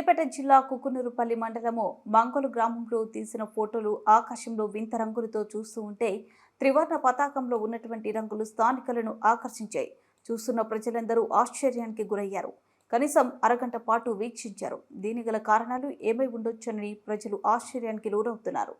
సిద్దిపేట జిల్లా కుకునూరుపల్లి మండలము మంగళ గ్రామంలో తీసిన ఫోటోలు ఆకాశంలో వింత రంగులతో చూస్తూ ఉంటే త్రివర్ణ పతాకంలో ఉన్నటువంటి రంగులు స్థానికులను ఆకర్షించాయి. చూస్తున్న ప్రజలందరూ ఆశ్చర్యానికి గురయ్యారు. కనీసం అరగంట పాటు వీక్షించారు. దీని గల కారణాలు ఏమై ఉండొచ్చని ప్రజలు ఆశ్చర్యానికి లోనవుతున్నారు.